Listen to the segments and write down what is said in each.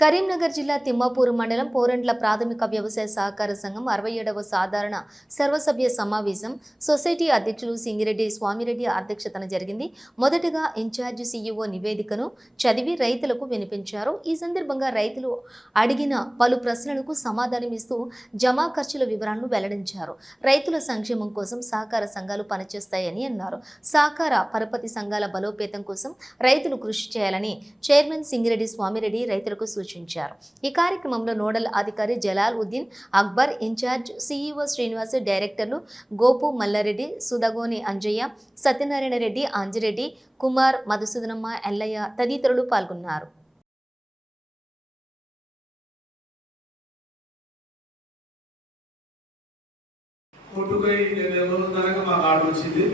కరీంనగర్ జిల్లా తిమ్మాపూర్ మండలం పోరండ్ల ప్రాథమిక వ్యవసాయ సహకార సంఘం అరవై ఏడవ సాధారణ సర్వసభ్య సమావేశం సొసైటీ అధ్యక్షులు సింగిరెడ్డి స్వామిరెడ్డి అధ్యక్షతన జరిగింది. మొదటగా ఇన్ఛార్జి సీఈఓ నివేదికను చదివి రైతులకు వినిపించారు. ఈ సందర్భంగా రైతులు అడిగిన పలు ప్రశ్నలకు సమాధానమిస్తూ జమా ఖర్చుల వివరాలను వెల్లడించారు. రైతుల సంక్షేమం కోసం సహకార సంఘాలు పనిచేస్తాయని అన్నారు. సహకార పరపతి సంఘాల బలోపేతం కోసం రైతులు కృషి చేయాలని చైర్మన్ సింగిరెడ్డి స్వామిరెడ్డి రైతులకు సూచించారు సూచించారు. ఈ కార్యక్రమంలో నోడల్ అధికారి జలాల్ ఉద్దీన్ అక్బర్ ఇన్ఛార్జ్ సిఇఓ శ్రీనివాస్ డైరెక్టర్లు గోపు మల్లారెడ్డి సుదగోని అంజయ్య సత్యనారాయణ రెడ్డి అంజిరెడ్డి కుమార్ మధుసూదనమ్మ ఎల్లయ్య తదితరులు పాల్గొన్నారు. కొట్టుకుపోయి నెల రోజుల దాకా మాకు ఆర్డర్ వచ్చింది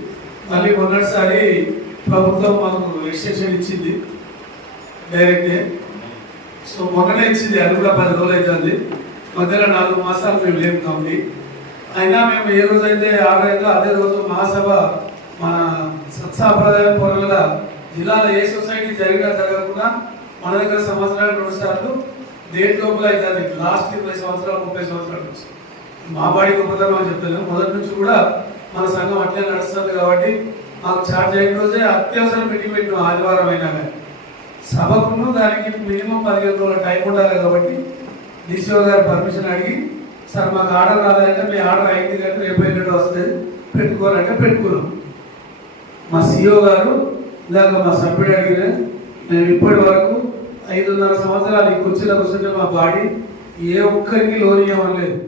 మళ్ళీ మొన్నటిసారి ప్రభుత్వం మాకు ఎక్స్టెన్షన్ ఇచ్చింది. డైరెక్టే. సో మొన్ననే ఇచ్చింది అది కూడా పది రోజులు అవుతుంది మధ్యలో నాలుగు మాసాలు మేము లేము కాబట్టి. అయినా మేము ఏ రోజు అయితే ఆర్డర్ అదే రోజు మహాసభ మన సత్సాంప్రదాయ పొరల జిల్లాలో ఏ సొసైటీ జరిగినా జరగకుండా మన దగ్గర సంవత్సరాలు రెండు సార్లు దేని లోపల అవుతుంది లాస్ట్ ఇరవై సంవత్సరాలు ముప్పై సంవత్సరాల నుంచి మా బాడీ గొప్పతనం అని చెప్తాను. మొదటి నుంచి కూడా మన సంఘం అట్లే నడుస్తుంది కాబట్టి మాకు చార్జ్ అయిన రోజే అత్యవసర మీటింగ్ పెట్టిన ఆదివారం అయినా కానీ. సభకును దానికి మినిమం పదిహేను రోజుల టైం ఉండాలి కాబట్టి డిసిఓ గారి పర్మిషన్ అడిగి సార్ మాకు ఆర్డర్ రాలేదంటే మీ ఆర్డర్ అయింది కానీ రేపు ఎల్లుండి వస్తుంది. పెట్టుకోవాలంటే పెట్టుకున్నాం. మా సిఇఓ గారు ఇందాక మా సభ్యుడు అడిగిన నేను ఇప్పటి వరకు ఐదున్నర సంవత్సరాలు ఈ కుర్చీలో కూర్చుంటే మా బాడీ ఏ ఒక్కరికి లోన్ ఇవ్వలేదు.